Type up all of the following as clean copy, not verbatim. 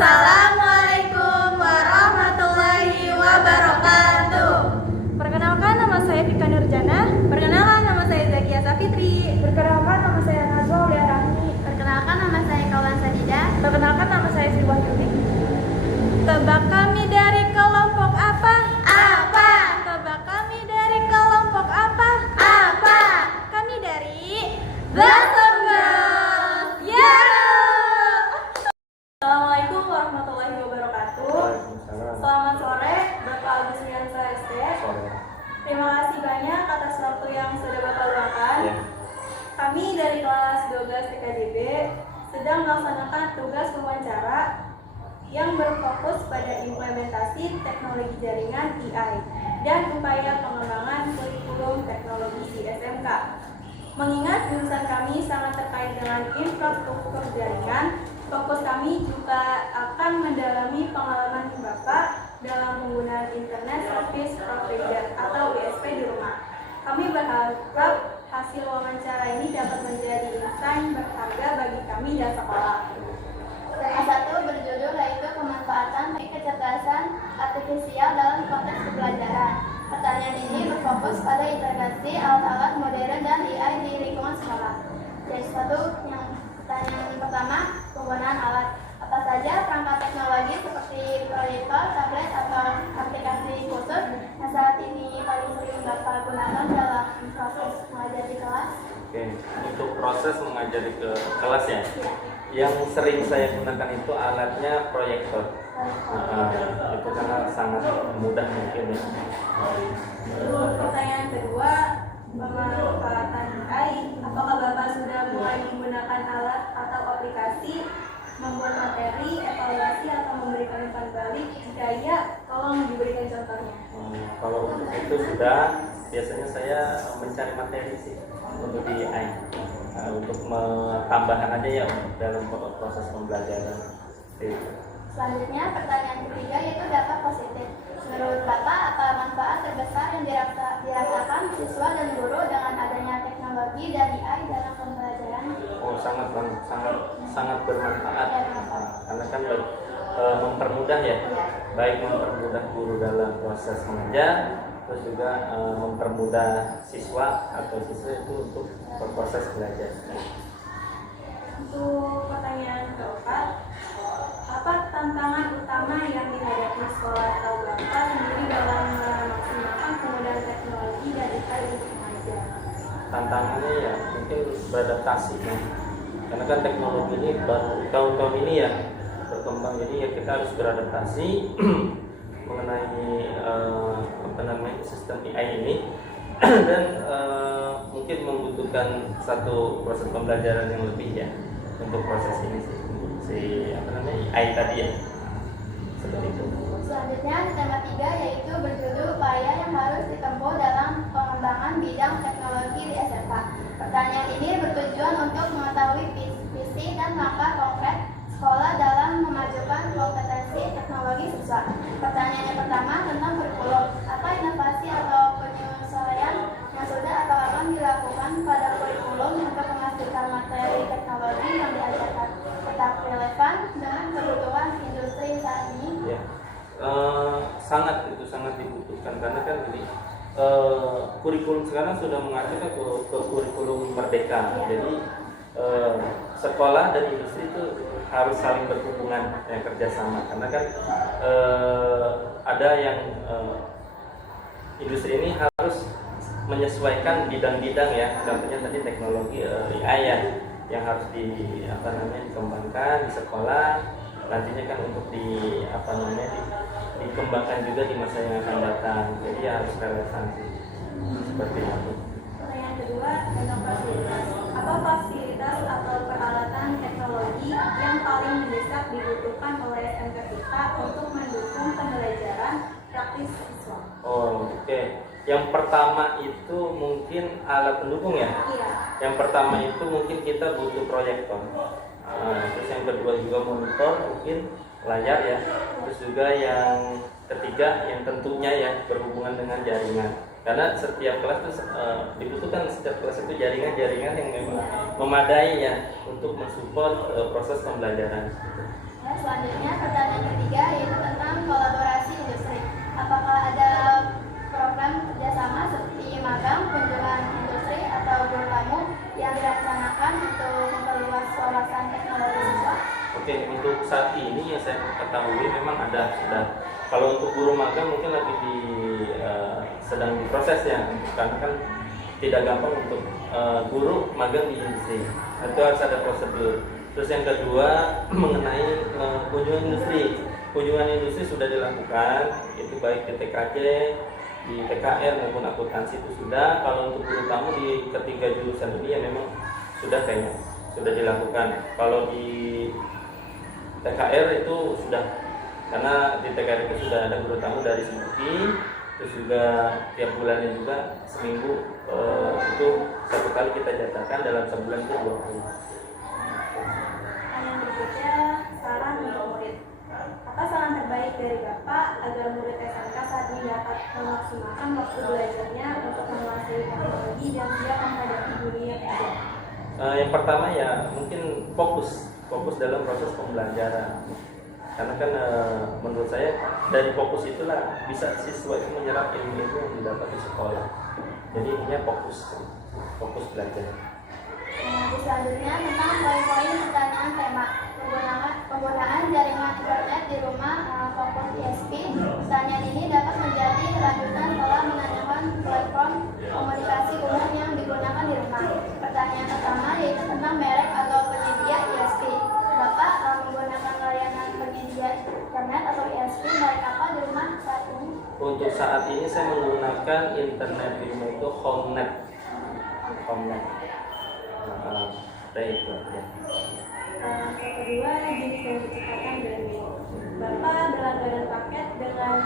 Assalamualaikum warahmatullahi wabarakatuh. Perkenalkan, nama saya Vika Nurjana. Perkenalkan, nama saya Zakia Safitri. Perkenalkan, nama saya Nazwa Uliarahmi. Perkenalkan, nama saya Kawan Sadida. Perkenalkan, nama saya Sri Wahyuni. Tebak kami dari kelompok apa? Apa? Tebak kami dari kelompok apa? Apa? Kami dari Blossom Girls. Ya. Assalamualaikum warahmatullahi wabarakatuh. Selamat sore, Bapak Agus Riansa SD. Terima kasih banyak atas waktu yang sudah Bapak luangkan. Kami dari kelas 12 TKDB sedang melaksanakan tugas wawancara yang berfokus pada implementasi teknologi jaringan AI dan upaya pengembangan kurikulum teknologi di SMK. Mengingat jurusan kami sangat terkait dengan infrastruktur jaringan, fokus kami juga akan mendalami pengalaman Bapak dalam penggunaan Internet Service Provider atau ISP di rumah. Kami berharap hasil wawancara ini dapat menjadi insight berharga bagi kami dan sekolah. Tema 1 berjudul yaitu pemanfaatan kecerdasan artifisial dalam konteks pembelajaran. Pertanyaan ini berfokus pada integrasi alat-alat modern dan AI di lingkungan sekolah. Jadi pertanyaan pertama, penggunaan alat. Apa saja perangkat teknologi seperti proyektor, tablet, atau aplikasi khusus yang saat ini paling sering Bapak gunakan dalam proses mengajar di kelas? Oke, untuk proses mengajar di kelas ya, yang sering saya gunakan itu alatnya proyektor. Itu karena sangat mudah mungkin ya. Pertanyaan kedua, pemanfaatan AI. Apakah Bapak sudah mulai menggunakan alat atau aplikasi, membuat materi, evaluasi, atau memberikan umpan balik? Jika iya, tolong diberikan contohnya. Kalau untuk itu sudah, biasanya saya mencari materi sih untuk di AI. Untuk tambahan aja ya dalam proses pembelajaran. Selanjutnya, pertanyaan ketiga yaitu dampak positif. Menurut Bapak, apa manfaat terbesar yang dirasakan siswa dan guru dengan adanya teknologi dan AI dalam pembelajaran? Oh, sangat bermanfaat. Karena kan mempermudah ya, baik mempermudah guru dalam proses mengajar, terus juga mempermudah siswa atau siswa itu untuk berproses belajar. Untuk pertanyaan keempat, apa tantangan utama yang dihadapi sekolah atau Bapak sendiri dalam memaksimalkan penggunaan teknologi dan AI untuk mengajar? Tantangannya ya mungkin beradaptasi ya. Karena kan teknologi ini baru tahun-tahun ini ya berkembang, jadi ya kita harus beradaptasi mengenai sistem AI ini dan mungkin membutuhkan satu proses pembelajaran yang lebih ya untuk proses ini si AI tadi ya, seperti itu. Selanjutnya, tema 3 yaitu berjudul upaya yang harus ditempuh dalam pengembangan bidang teknologi di SMK. Pertanyaan ini bertujuan untuk mengetahui visi dan langkah konkret sekolah dalam memajukan kompetensi teknologi siswa. Pertanyaan yang pertama tentang kurikulum. Apa inovasi atau penyesuaian yang sudah atau akan dilakukan pada kurikulum untuk memastikan materi teknologi yang diajarkan tetap relevan dengan kebutuhan industri saat ini? Ya, sangat dibutuhkan karena kan ini kurikulum sekarang sudah mengacu ke kurikulum merdeka. Jadi sekolah dan industri itu harus saling berhubungan ya, kerjasama karena kan ada yang industri ini harus menyesuaikan bidang-bidang ya, contohnya tadi teknologi AI ya yang harus dikembangkan di sekolah, nantinya kan untuk dikembangkan juga di masa yang akan datang, jadi harus relevan seperti itu. Pertanyaan kedua tentang fasilitas. Apa fasilitas atau peralatan teknologi yang paling mendesak dibutuhkan oleh SMK kita untuk mendukung pembelajaran praktis siswa? Oke. Yang pertama itu mungkin alat pendukung ya. Iya. Yang pertama itu mungkin kita butuh proyektor. Terus yang kedua juga monitor, mungkin layar ya. Terus juga yang ketiga yang tentunya ya berhubungan dengan jaringan. Karena setiap kelas itu dibutuhkan setiap kelas itu jaringan yang memang memadai ya untuk mensupport proses pembelajaran. selanjutnya, pertanyaan ketiga yaitu tentang kolaborasi industri. Apakah ada program kerjasama seperti magang, kunjungan industri, atau guru tamu yang dilaksanakan untuk memperluas wawasan teknologi siswa? Oke, untuk saat ini yang saya ketahui memang ada sudah. Kalau untuk guru magang mungkin lagi sedang diproses ya, karena kan tidak gampang untuk guru magang di industri. Itu harus ada prosedur. Terus yang kedua mengenai kunjungan industri. Kunjungan industri sudah dilakukan, itu baik di TKJ, di TKR maupun akuntansi itu sudah. Kalau untuk guru tamu di ketiga jurusan ini ya memang sudah kayaknya sudah dilakukan. Kalau di TKR itu sudah, karena di TKR itu sudah ada guru tamu dari Semuti, terus juga tiap bulannya juga seminggu itu satu kali kita jadwalkan, dalam sebulan itu 2 kali. Yang berikutnya, saran untuk murid. Apa saran terbaik dari Bapak agar murid SMK saat ini dapat memaksimalkan waktu belajarnya untuk menguasai teknologi dan siap menghadapi dunia kerja? Yang pertama ya mungkin fokus dalam proses pembelajaran. Karena kan menurut saya dari fokus itulah bisa siswa itu menyerap ilmu-ilmu yang didapat di sekolah. Jadi intinya fokus belajar. Selanjutnya tentang poin-poin pertanyaan tema penggunaan jaringan internet di rumah fokus ISP. Pertanyaan ini dapat menjadi lanjutan setelah menanyakan platform komunikasi umum yang digunakan di rumah. Pertanyaan pertama yaitu tentang merek atau penyedia ISP. Bapak menggunakan layanan penyedia internet atau ISP merek apa di rumah saat ini? Untuk saat ini saya menggunakan internet di rumah itu HomeNet. Itu ya. Yang kedua, jenis dan kecepatan jaringan. Bapak berlangganan paket dengan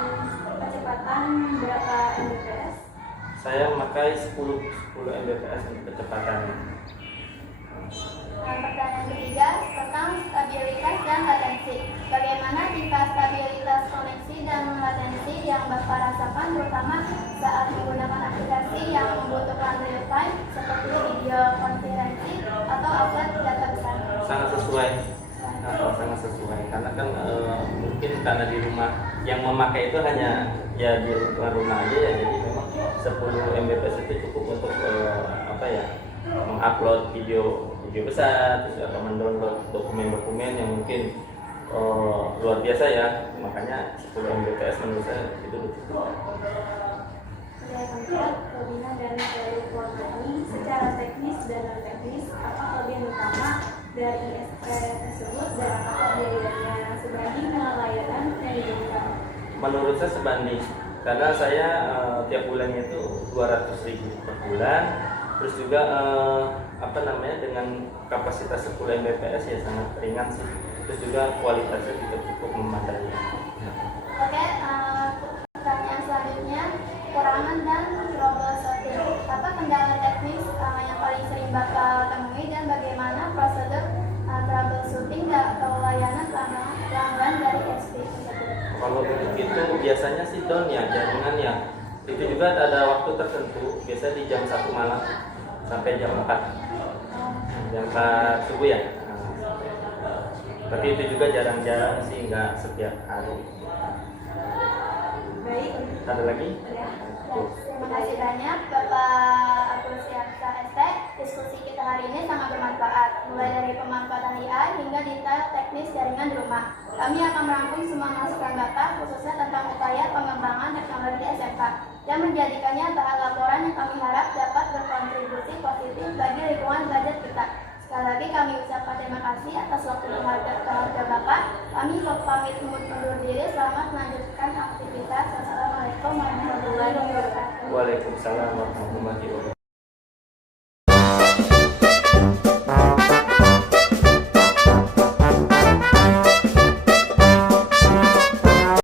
kecepatan berapa Mbps? Saya memakai 10 Mbps untuk kecepatannya. Pertanyaan ketiga tentang stabilitas dan latensi. Bagaimana jika stabilitas koneksi dan latensi yang Bapak rasakan terutama saat menggunakan aplikasi yang membutuhkan real time seperti video konferensi atau upload data besar? Sangat sesuai karena kan mungkin karena di rumah yang memakai itu hanya ya di luar rumah aja ya, jadi memang 10 Mbps itu cukup untuk mengupload video besar, terus atau mendownload dokumen-dokumen yang mungkin luar biasa ya, makanya 10 Mbps menurut saya itu cukup. Yang keempat, kelebihan dan kekurangan ini secara teknis dan non teknis, apa kelebihan utama dari ISP tersebut dan apakah biayanya sebanding dengan layanan yang diberikan? Menurut saya sebanding, karena saya tiap bulannya itu 200.000 per bulan, terus juga dengan kapasitas 10 Mbps ya sangat ringan sih, terus juga kualitasnya juga cukup memadai. Oke, pertanyaan selanjutnya kekurangan dan troubleshooting. Apa kendala teknis yang paling sering Bapak temui dan bagaimana prosedur troubleshooting atau layanan pelanggan dari ISP tersebut? Kalau begitu biasanya sih down ya jaringannya. Itu juga ada waktu tertentu, biasa di jam 1 malam sampai jam 4 subuh ya. Tapi itu juga jarang-jarang sih, nggak setiap hari. Baik, Ada lagi? Terima kasih banyak Bapak Abdul Syamsa ST. Diskusi kita hari ini sangat bermanfaat, mulai dari pemanfaatan AI hingga detail teknis jaringan di rumah. Kami akan merangkum semua masukan Bapak, khususnya tentang upaya pengembangan teknologi SMK, dan menjadikannya bahan laporan yang kami harap dapat berkontribusi positif bagi lingkungan belajar kita. Sekali lagi kami ucapkan terima kasih atas waktu berharga Bapak. Kami pamit undur diri. Selamat melanjutkan aktivitas. Wassalamualaikum warahmatullahi wabarakatuh. Waalaikumsalam warahmatullahi wabarakatuh.